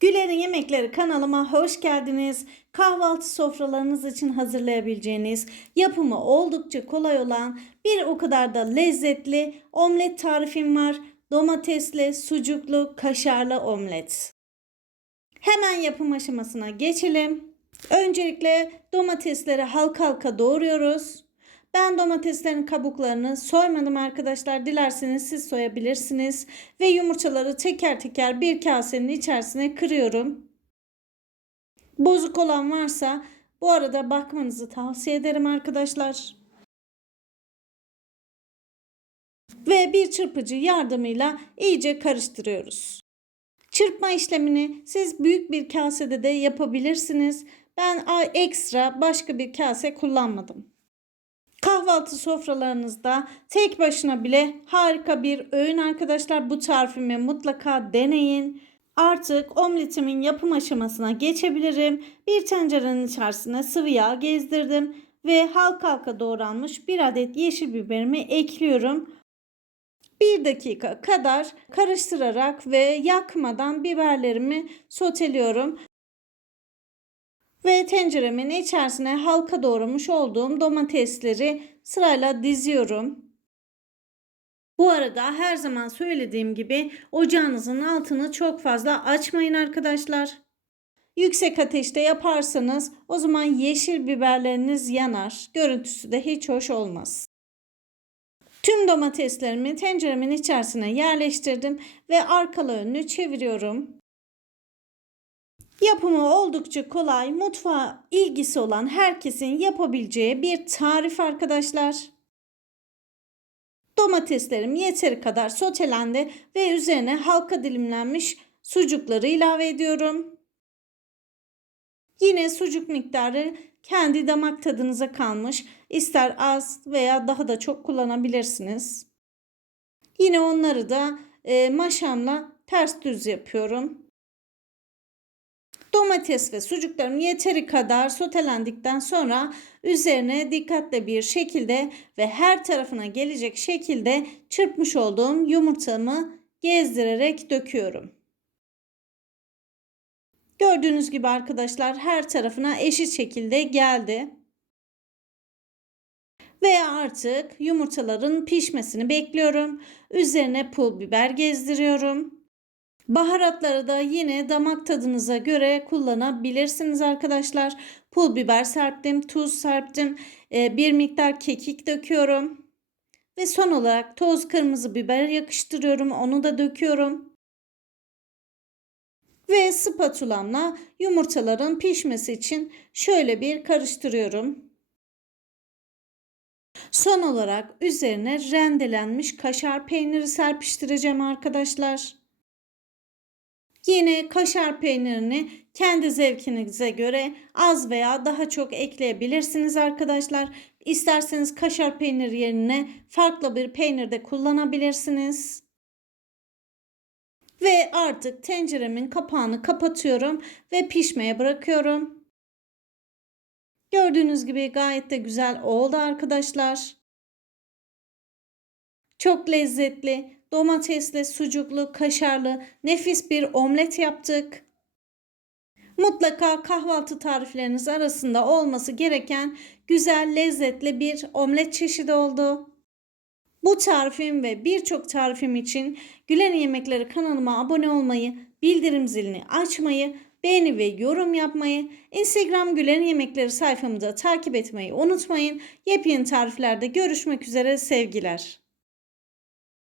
Güler'in Yemekleri kanalıma hoş geldiniz. Kahvaltı sofralarınız için hazırlayabileceğiniz, yapımı oldukça kolay olan bir o kadar da lezzetli omlet tarifim var. Domatesli, sucuklu, kaşarlı omlet. Hemen yapım aşamasına geçelim. Öncelikle domatesleri halka halka doğruyoruz. Ben domateslerin kabuklarını soymadım arkadaşlar. Dilerseniz siz soyabilirsiniz. Ve yumurtaları teker teker bir kasenin içerisine kırıyorum. Bozuk olan varsa bu arada bakmanızı tavsiye ederim arkadaşlar. Ve bir çırpıcı yardımıyla iyice karıştırıyoruz. Çırpma işlemini siz büyük bir kasede de yapabilirsiniz. Ben ekstra başka bir kase kullanmadım. Kahvaltı sofralarınızda tek başına bile harika bir öğün arkadaşlar. Bu tarifimi mutlaka deneyin. Artık omletimin yapım aşamasına geçebilirim. Bir tencerenin içerisine sıvı yağ gezdirdim ve halka halka doğranmış bir adet yeşil biberimi ekliyorum. Bir dakika kadar karıştırarak ve yakmadan biberlerimi soteliyorum. Ve tenceremin içerisine halka doğramış olduğum domatesleri sırayla diziyorum. Bu arada her zaman söylediğim gibi ocağınızın altını çok fazla açmayın arkadaşlar. Yüksek ateşte yaparsanız o zaman yeşil biberleriniz yanar. Görüntüsü de hiç hoş olmaz. Tüm domateslerimi tenceremin içerisine yerleştirdim ve arkalı önlü çeviriyorum. Yapımı oldukça kolay, mutfağa ilgisi olan herkesin yapabileceği bir tarif arkadaşlar. Domateslerim yeteri kadar sotelendi ve üzerine halka dilimlenmiş sucukları ilave ediyorum. Yine sucuk miktarı kendi damak tadınıza kalmış. İster az veya daha da çok kullanabilirsiniz. Yine onları da e, maşamla ters düz yapıyorum. Domates ve sucuklarım yeteri kadar sotelendikten sonra üzerine dikkatle bir şekilde ve her tarafına gelecek şekilde çırpmış olduğum yumurtamı gezdirerek döküyorum. Gördüğünüz gibi arkadaşlar her tarafına eşit şekilde geldi. Ve artık yumurtaların pişmesini bekliyorum. Üzerine pul biber gezdiriyorum. Baharatları da yine damak tadınıza göre kullanabilirsiniz arkadaşlar. Pul biber serptim, tuz serptim, e, bir miktar kekik döküyorum. Ve son olarak toz kırmızı biber yakıştırıyorum. Onu da döküyorum. Ve spatulamla yumurtaların pişmesi için şöyle bir karıştırıyorum. Son olarak üzerine rendelenmiş kaşar peyniri serpiştireceğim arkadaşlar. Yine kaşar peynirini kendi zevkinize göre az veya daha çok ekleyebilirsiniz arkadaşlar. İsterseniz kaşar peynir yerine farklı bir peynir de kullanabilirsiniz. Ve artık tenceremin kapağını kapatıyorum ve pişmeye bırakıyorum. Gördüğünüz gibi gayet de güzel oldu arkadaşlar. Çok lezzetli, domatesli, sucuklu, kaşarlı nefis bir omlet yaptık. Mutlaka kahvaltı tarifleriniz arasında olması gereken güzel, lezzetli bir omlet çeşidi oldu. Bu tarifim ve birçok tarifim için Gülen Yemekleri kanalıma abone olmayı, bildirim zilini açmayı, beğeni ve yorum yapmayı, Instagram Gülen Yemekleri sayfamı da takip etmeyi unutmayın. Yepyeni tariflerde görüşmek üzere sevgiler.